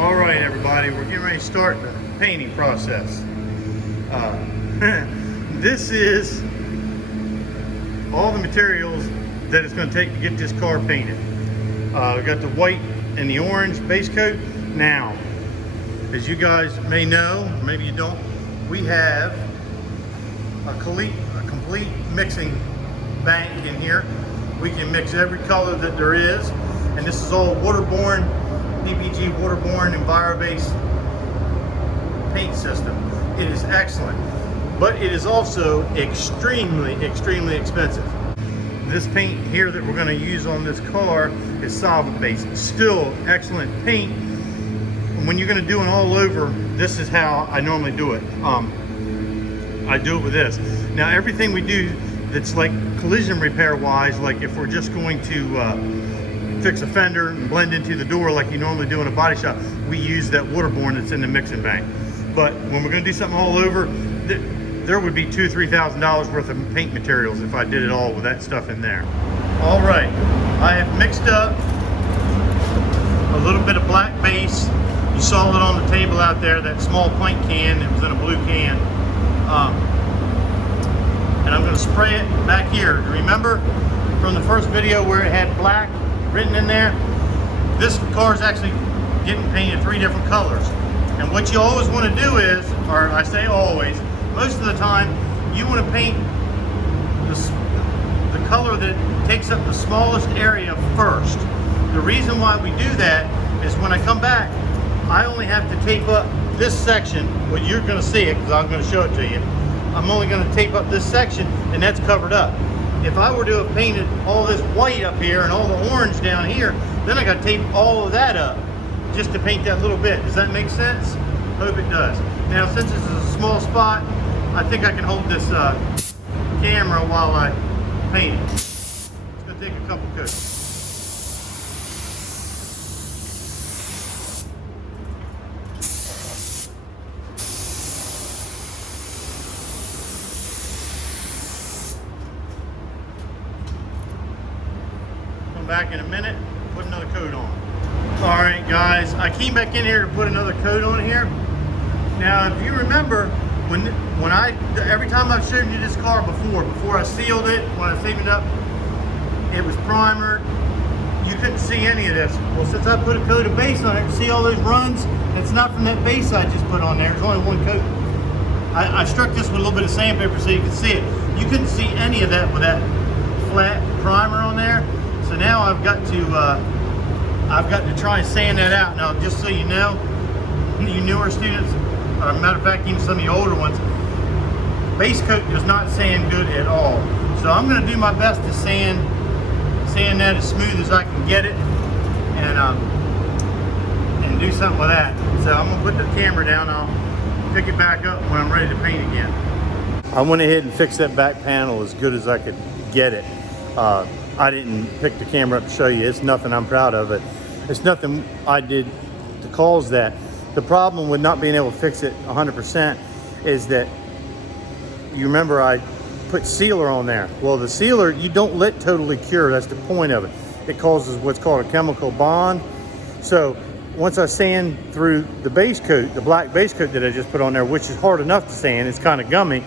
All right, everybody, we're getting ready to start the painting process. This is all the materials that it's going to take to get this car painted. We got the white and the orange base coat. Now, as you guys may know, maybe you don't, we have a complete mixing bank in here. We can mix every color that there is, and this is all waterborne, PPG waterborne EnviroBase paint system. It is excellent, but it is also extremely expensive. This paint here that we're going to use on this car is solvent based. Still excellent paint. When you're going to do it all over, this is how I normally do it. I do it with this. Now everything we do that's like collision repair wise, like if we're just going to fix a fender and blend into the door like you normally do in a body shop, we use that waterborne that's in the mixing bank. But when we're going to do something all over, there would be $2,000 to $3,000 worth of paint materials if I did it all with that stuff in there. All right, I have mixed up a little bit of black base. You saw it on the table out there, that small pint can. It was in a blue can. And I'm going to spray it back here. Remember from the first video where it had black written in there? This car is actually getting painted 3 different colors. And what you always want to do is, or I say always, most of the time, you want to paint the color that takes up the smallest area first. The reason why we do that is when I come back, I only have to tape up this section. Well, you're going to see it because I'm going to show it to you. I'm only going to tape up this section, and that's covered up. If I were to have painted all this white up here and all the orange down here, then I got to tape all of that up just to paint that little bit. Does that make sense? Hope it does. Now, since this is a small spot, I think I can hold this camera while I paint it. It's going to take a couple coats. Come back in a minute, put another coat on. All right, guys, I came back in here to put another coat on here. Now, if you remember, every time I've shown you this car before I sealed it, when I saved it up, it was primered. You couldn't see any of this. Well, since I put a coat of base on it, see all those runs? It's not from that base I just put on there. There's only one coat. I struck this with a little bit of sandpaper so you could see it. You couldn't see any of that with that flat primer on there. So now I've got to try and sand that out. Now, just so you know, you newer students, matter of fact, even some of the older ones, base coat does not sand good at all. So I'm going to do my best to sand that as smooth as I can get it, and do something with that. So I'm going to put the camera down. I'll pick it back up when I'm ready to paint again. I went ahead and fixed that back panel as good as I could get it. I didn't pick the camera up to show you. It's nothing I'm proud of it. It's nothing I did to cause that. The problem with not being able to fix it 100% is that, you remember I put sealer on there. Well, the sealer, you don't let totally cure. That's the point of it. It causes what's called a chemical bond. So once I sand through the base coat, the black base coat that I just put on there, which is hard enough to sand, it's kind of gummy,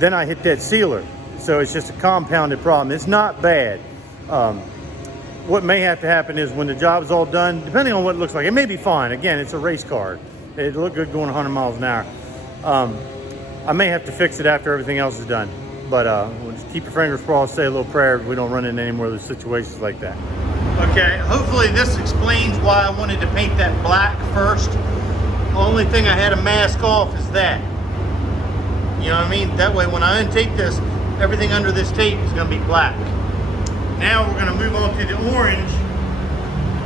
then I hit that sealer. So it's just a compounded problem. It's not bad. What may have to happen is when the job's all done, depending on what it looks like, it may be fine. Again, it's a race car. It'll look good going 100 miles an hour. I may have to fix it after everything else is done. But we'll just keep your fingers crossed, say a little prayer if we don't run into any more of those situations like that. Okay, hopefully this explains why I wanted to paint that black first. Only thing I had to mask off is that. You know what I mean? That way when I untape this, everything under this tape is going to be black. Now we're going to move on to the orange,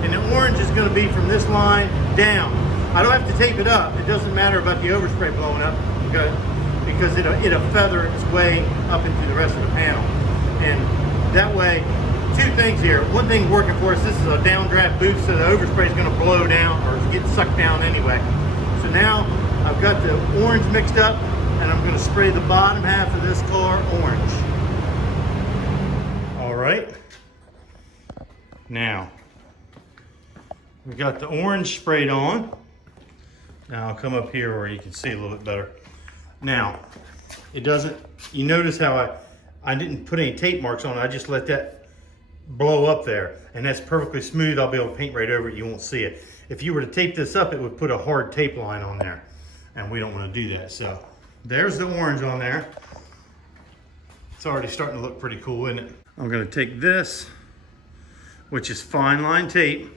and the orange is going to be from this line down. I don't have to tape it up. It doesn't matter about the overspray blowing up because it'll feather its way up into the rest of the panel. And that way, 2 things here. One thing working for us, this is a downdraft boot, so the overspray is going to blow down or get sucked down anyway. So now I've got the orange mixed up, and I'm going to spray the bottom half of this car orange. All right. Now, We got the orange sprayed on. Now I'll come up here where you can see a little bit better. Now, it doesn't, you notice how I didn't put any tape marks on it. I just let that blow up there. And that's perfectly smooth. I'll be able to paint right over it. You won't see it. If you were to tape this up, it would put a hard tape line on there. And we don't want to do that. So there's the orange on there. It's already starting to look pretty cool, isn't it? I'm going to take this, which is fine line tape.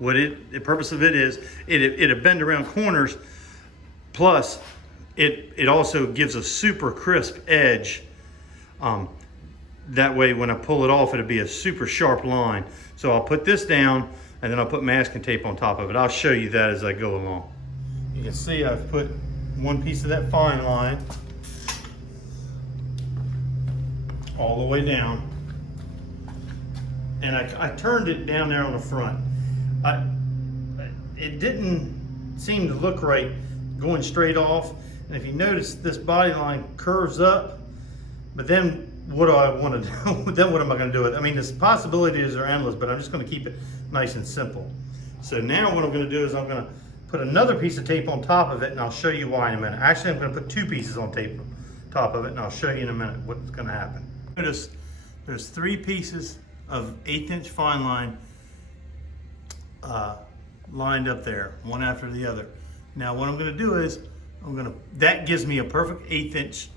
The purpose of it is it'll bend around corners, plus it also gives a super crisp edge. That way when I pull it off, it'll be a super sharp line. So I'll put this down and then I'll put masking tape on top of it. I'll show you that as I go along. You can see I've put one piece of that fine line all the way down. And I turned it down there on the front. It didn't seem to look right going straight off. And if you notice, this body line curves up, but then what do I want to do? Then what am I going to do with it? I mean, the possibilities are endless, but I'm just going to keep it nice and simple. So now what I'm going to do is I'm going to put another piece of tape on top of it, and I'll show you why in a minute. Actually, I'm going to put two pieces on tape on top of it, and I'll show you in a minute what's going to happen. Notice there's 3 pieces of 1/8" fine line lined up there, one after the other. Now what I'm going to do is that gives me a perfect 1/8"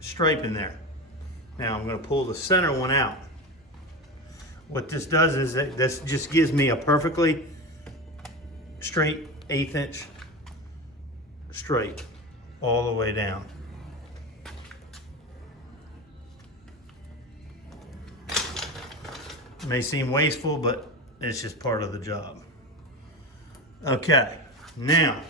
stripe in there. Now I'm going to pull the center one out. What this does is this just gives me a perfectly straight 1/8" stripe all the way down. It may seem wasteful, but it's just part of the job. Okay, now,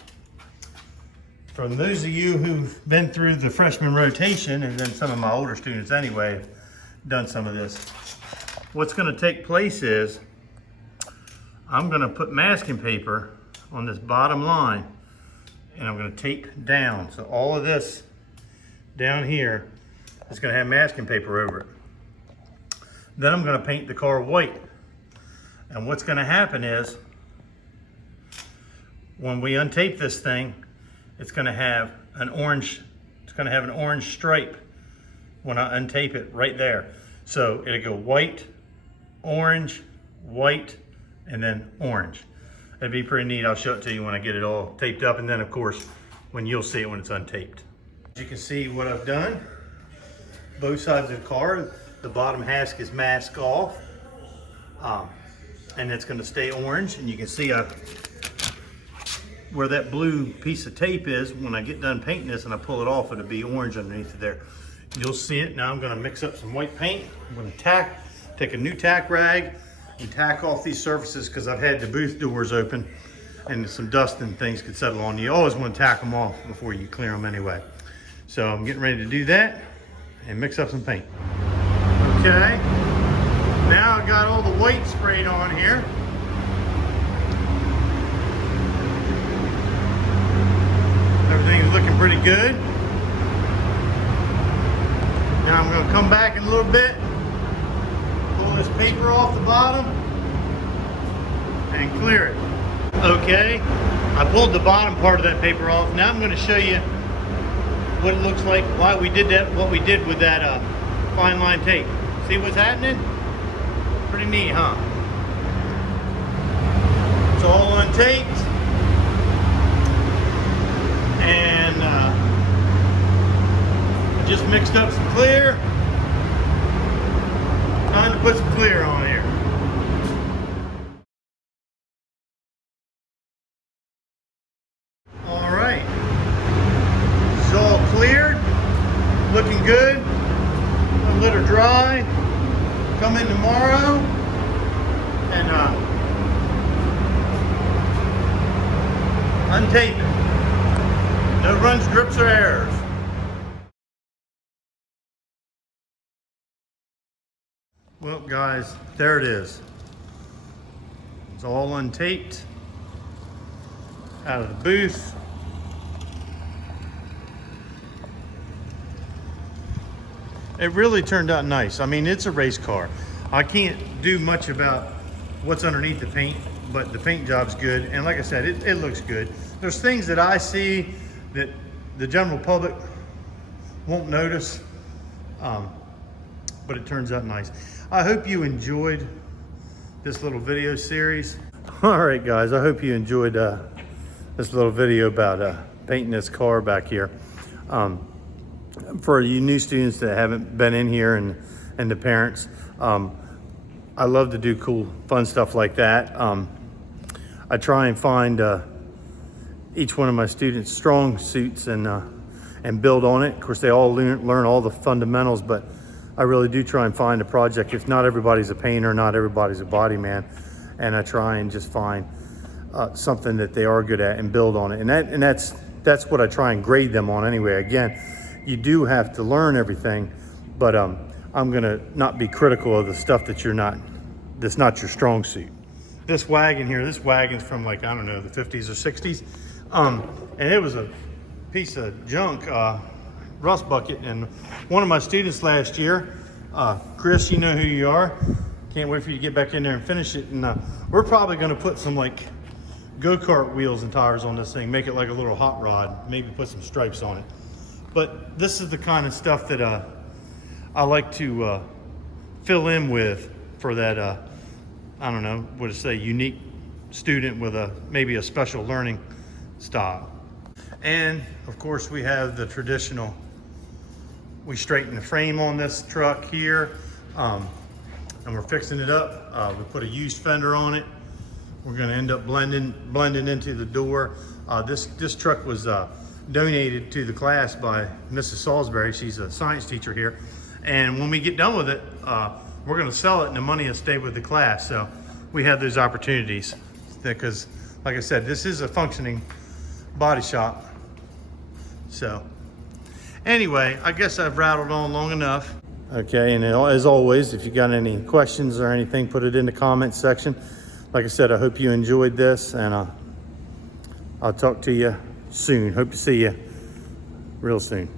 for those of you who've been through the freshman rotation, and then some of my older students anyway have done some of this, what's going to take place is I'm going to put masking paper on this bottom line, and I'm going to tape down. So all of this down here is going to have masking paper over it. Then I'm going to paint the car white. And what's going to happen is when we untape this thing, it's going to have an orange stripe when I untape it right there. So it'll go white, orange, white, and then orange. It'd be pretty neat. I'll show it to you when I get it all taped up, and then of course when you'll see it when it's untaped. As you can see what I've done, both sides of the car, the bottom hasp is masked off, and it's going to stay orange. And you can see where that blue piece of tape is. When I get done painting this and I pull it off, it'll be orange underneath it there. You'll see it. Now I'm going to mix up some white paint. I'm going to take a new tack rag and tack off these surfaces, because I've had the booth doors open and some dust and things could settle on you. You always want to tack them off before you clear them anyway. So I'm getting ready to do that and mix up some paint. Okay, now I've got all the white sprayed on here. Everything's looking pretty good. Now I'm going to come back in a little bit, pull this paper off the bottom, and clear it. Okay, I pulled the bottom part of that paper off. Now I'm going to show you what it looks like, why we did that, what we did with that fine line tape. See what's happening? Pretty neat, huh? It's all untaped. And I just mixed up some clear. Time to put some clear on here. All right. It's all cleared. Looking good. I'll let her dry. Come in tomorrow and untape it. No runs, drips, or errors. Well, guys, there it is. It's all untaped out of the booth. It really turned out nice. I mean, it's a race car. I can't do much about what's underneath the paint. but the paint job's good. And like I said, it looks good. There's things that I see that the general public won't notice, but it turns out nice. I hope you enjoyed this little video series. All right, guys, I hope you enjoyed this little video about painting this car back here. For you new students that haven't been in here and the parents, I love to do cool, fun stuff like that. I try and find each one of my students' strong suits and build on it. Of course, they all learn all the fundamentals, but I really do try and find a project. If not everybody's a painter, not everybody's a body man, and I try and just find something that they are good at and build on it. And that's what I try and grade them on anyway. Again, you do have to learn everything, but I'm gonna not be critical of the stuff that's not your strong suit. This wagon here, this wagon's from, like, I don't know, the 50s or 60s. And it was a piece of junk, rust bucket. And one of my students last year, Chris, you know who you are. Can't wait for you to get back in there and finish it. And we're probably gonna put some like go-kart wheels and tires on this thing, make it like a little hot rod, maybe put some stripes on it. But this is the kind of stuff that I like to fill in with for that, I don't know, what to say, unique student with maybe a special learning style. And of course we have the traditional, we straighten the frame on this truck here, and we're fixing it up. We put a used fender on it. We're gonna end up blending into the door. This truck was donated to the class by Mrs. Salisbury. She's a science teacher here. And when we get done with it, we're gonna sell it and the money will stay with the class. So we have those opportunities because, like I said, this is a functioning body shop. So anyway, I guess I've rattled on long enough. Okay, and as always, if you got any questions or anything, put it in the comments section. Like I said, I hope you enjoyed this, and I'll talk to you soon. Hope to see you real soon.